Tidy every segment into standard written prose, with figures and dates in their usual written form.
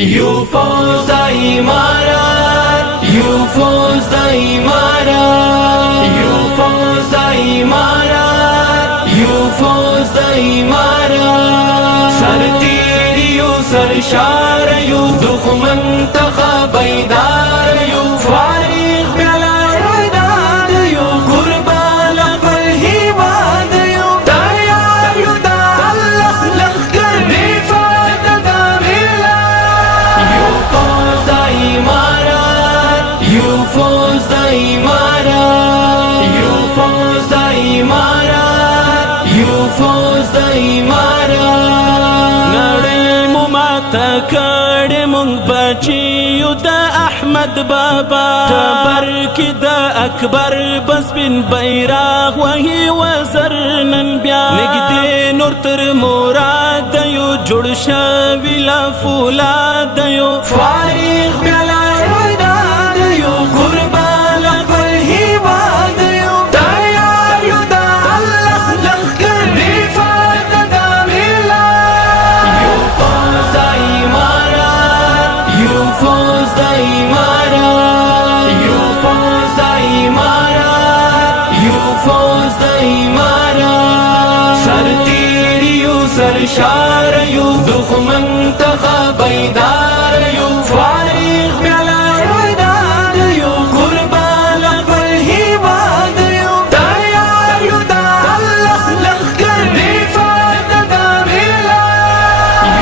یو فوز د امارات، یو فوز د امارات، یو فوز د امارات، یو فوز د امارات. سرتیر یو سرشار یو دښمن څخه بیدار یو، فارغ بلا وداد یو، قربان خپل هیواد یو، تیار یو د الله لښکر دفاع د ملت. یو فوز د امارات، یو فوز د امارات، یو فوز د امارات، یو فوز د امارات. نړۍ مو ماته کړې مونږ بچیو د احمد بابا، ټبر کې د اکبر بسپین بیرغ وهي وزر نن بیا، نږدې نور تر مراد یو، جوړ شوي له فولاد یو، فارغ بلا وداد یو، قربان خپل هیواد یو، تیار یو د الله لښکر دفاع د ملت. یو فوز د امارات، یو فوز د امارات، یو فوز د امارات، یو فوز د امارات. سرتیر یو سرشار یو دښمن څخه بیدار یو، فارغ بلا وداد یو، قربان خپل هیواد یو، تیار یو د الله لښکر دفاع د ملت.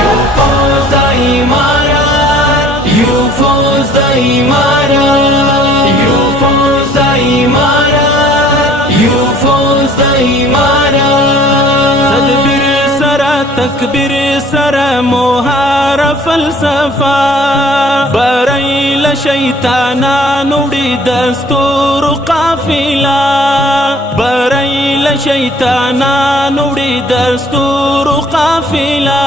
یو فوز د امارات، یو فوز د امارات، یو فوز د امارات، یو فوز د امارات. تدبیر سره تکبیر سره مهار فلسفه، برایل شیطانانو وړي دستور قافله، برایل شیطانانو وړي دستور قافله،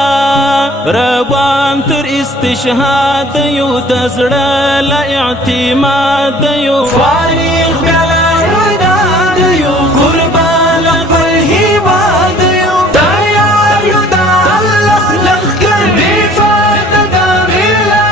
روان تر استشهاد یو، د زړه له اعتماد یو، فارغ بلا وداد یو، قربان خپل هیواد یو، تیار یو د الله لښکر دفاع د ملت.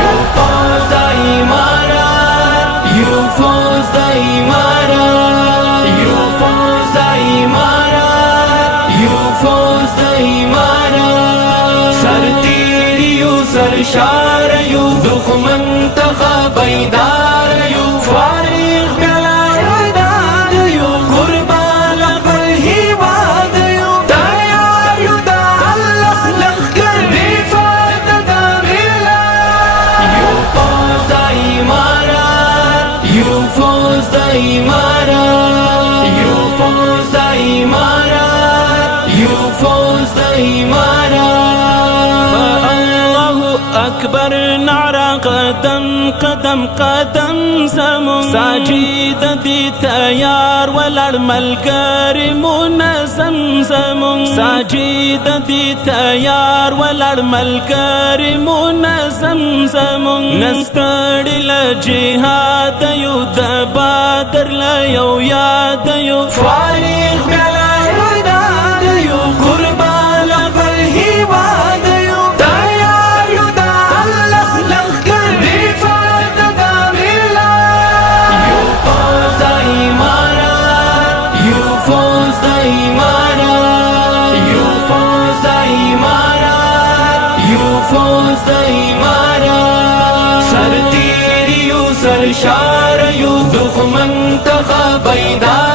یو فوز د امارات، یو فوز د امارات، یو فوز د امارات، یو فوز د امارات. سرتیر یو سرشار یو دښمن څخه بیدار یو، فارغ بلا وداد یو، قربان خپل هیواد یو، تیار یو د الله لښکر دفاع د ملت. یو فوز د امارات، یو فوز د امارات، یو فوز د امارات، یو فوز د امارات. الله اکبر نعره قدم قدم قدم زمون، ساجد دی تیار ولړ ملګری منظم زمون، ساجد دی تیار ولړ ملګری منظم زمون، نستړی له جهاد یو، د بدر له یو یاد یو، فارغ بلا وداد یو، قربان خپل هیواد یو، تیار یو د الله لښکر دفاع د ملت. یو فوز د امارات، یو فوز د امارات، یو فوز د امارات، یو فوز د امارات. سرتیر یو سرشار یو دښمن څخه بیدار